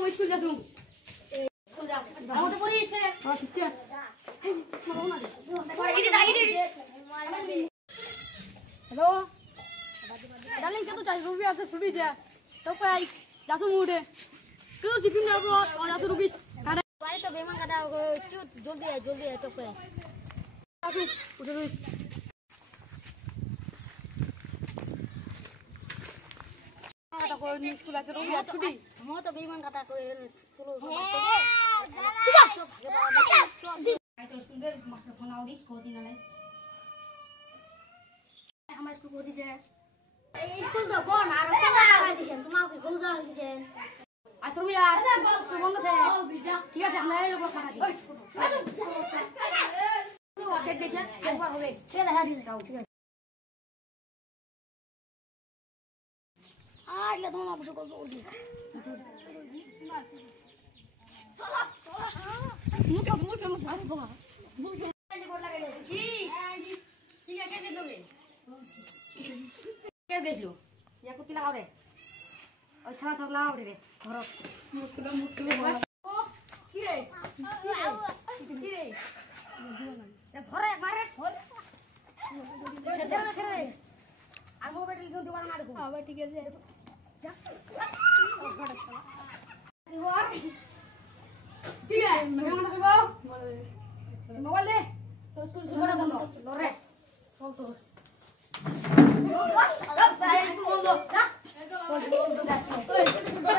মই school যাসু school যা আমাদের পড়িছে হ্যাঁ ঠিক আছে हेलो डार्लिंग के तो चाहिए रूबी आपसे छुट्टी जा तो कोई जासु मुड़े क्यों जिपिन ना ब्रो और जासु रूबी खाने वाले तो बेमान कदा क्यों जल्दी है तो कोई जासु उधर रूबी कदा को स्कूल आके रूबी आज छुट्टी हम तो बेमान कदा कोई चलो आई तो स्कूल दे मास्टर फोन आओ दी कोचिंग वाले हमारे स्कूल कोचिंग है स्कूल तो कौन आ रहा है का दिशन तुम्हारा के गौजा हो दिशन आज रूबी यार स्कूल बंद है ठीक है हम लोग खाना दी तो देख देखिए एक बार होवे ठीक है हां जाओ ठीक है आज ले तुम आपको को जोर दी चलो मुझे मार दूंगा मुझे बोल लगे जी ठीक है कैसे लोगे क्या देख लो या कुत्ती लगाओ रे और सारा सब लगाओ रे घर मुश्किल ओ की रे या घर एक मारे खेले আর মোবাইল জোন দিবার না দেখো हां ठीक है जा ठीक है मैं मत करबो मोबाइल दे तो स्कूल छोड़ा बंद लो रे बोल तो जा